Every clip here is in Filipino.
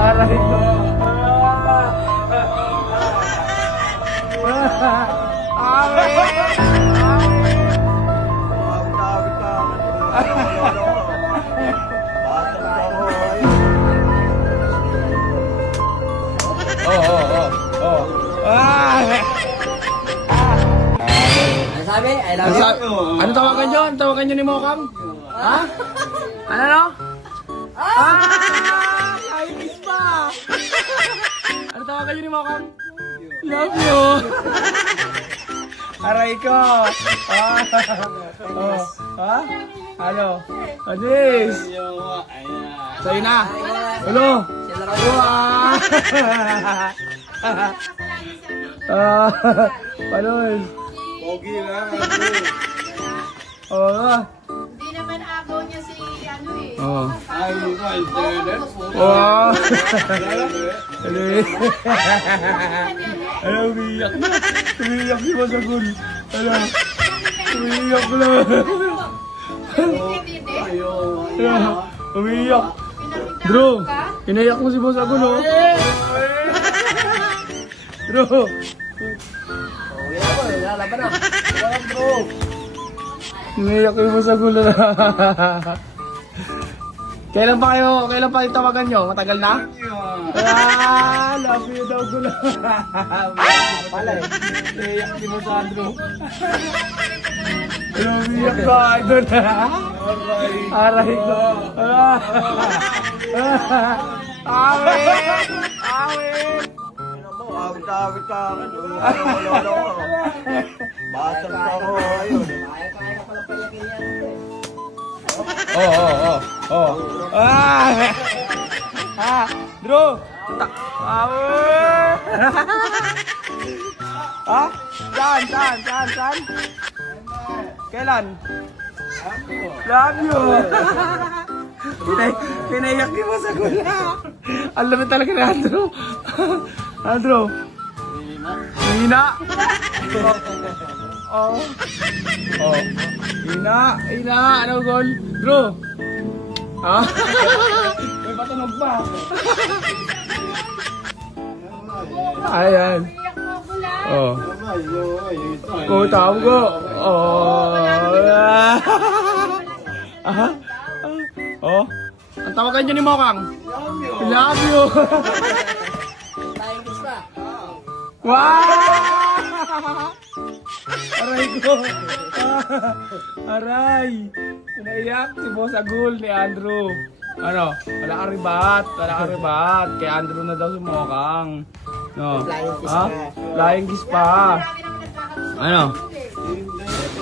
Aray ko. Ano sabi? I love you. Ano tawagan nyo? Ano tawagan nyo ni Mokang? Ha? Ano no? Ayos pa! Ano tawagan nyo ni Mokang? Love you! Aray ko! Ha? Ano? Anis! Sa'yo na! Hello! Panon! Pogi lang. Oo nga! Hindi naman agaw niya si ano eh. Oo! Ay, internet. Wow! Ano, umiiyak na. Umiiyak si Masagul. Ano? Umiiyak na. Ano? Umiiyak. Bro, inaiyak mo si Masagul, oh. Bro. Lalaban na. Inaiyak yung Masagul na. Kailan pa kayo tawagan nyo? Matagal na? Love you daw ko lang. Pala eh. Iyak si Masandro. Umiyak ka, idol. Aray ko. Awit! Awit! Awit-awit ka. Bata pa ako. Ayun. Kaya ka pala payakin yan. Bro! Awit! Ha? Saan? Kailan? Love you! Pinaiyak ni mo sa gula. Ang lamit talaga ni Andrew. Andrew? Hina? Oh. Hina. Ano gol? Bro? Ha? May patunog pa. Ayan. Iyak mo bula. Oh. Oh, tawag ko. Oh. Oh. Ang tawagan niyo ni Mokang? Love you. Tayong kiss pa. Wow! Aray ko. Aray. Naiyak si Boss Agul ni Andrew. Ano? Wala ka ribat. Kay Andrew na daw si Mokang. No. Flying kiss Ha? pa. Flying kiss pa. Marami naman nagkakagusto. Ano?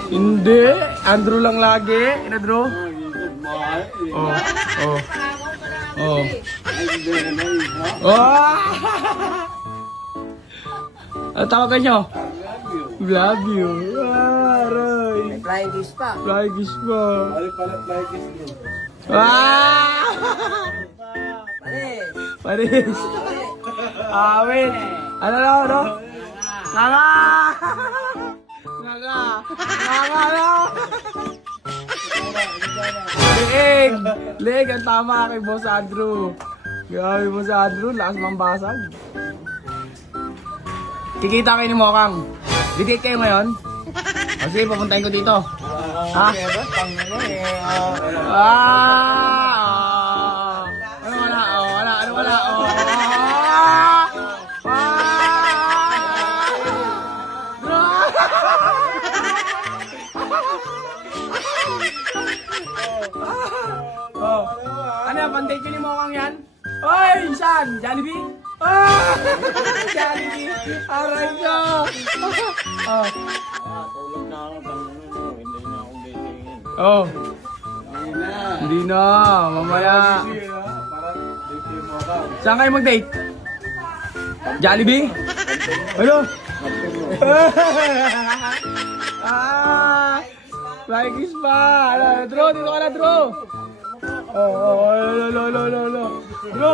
Hindi. Andrew lang lagi. Andrew? Oh. Agaw pala ako Oh. eh. Oh! Ano tawagan nyo? Love you. Aray. Flying kiss pa. Flying kiss pa. Balik pala like is din. Panis. Paris. Awit. Ano na, ano? Nga. Leeg ang tama kay Boss Andrew. Grabe Boss Andrew, lakas mambasag. Kikita kayo ni Mokang. Dikit kayo ngayon? Kasi papuntahin ko dito. Ha? Ano wala? Ano wala? Ano yan? Pandate ko ni Mokang yan? Oy! Saan? Jollibee? Jollibee! Aray ko! Tulog na ako. Hindi na ako datingin. Oh, Hindi na. hindi na. Mamaya. Parang dating mo ka. Saan kayo mag-date? Jollibee? Ano? Like is pa. Dro, dito ka na, Dro. Dro.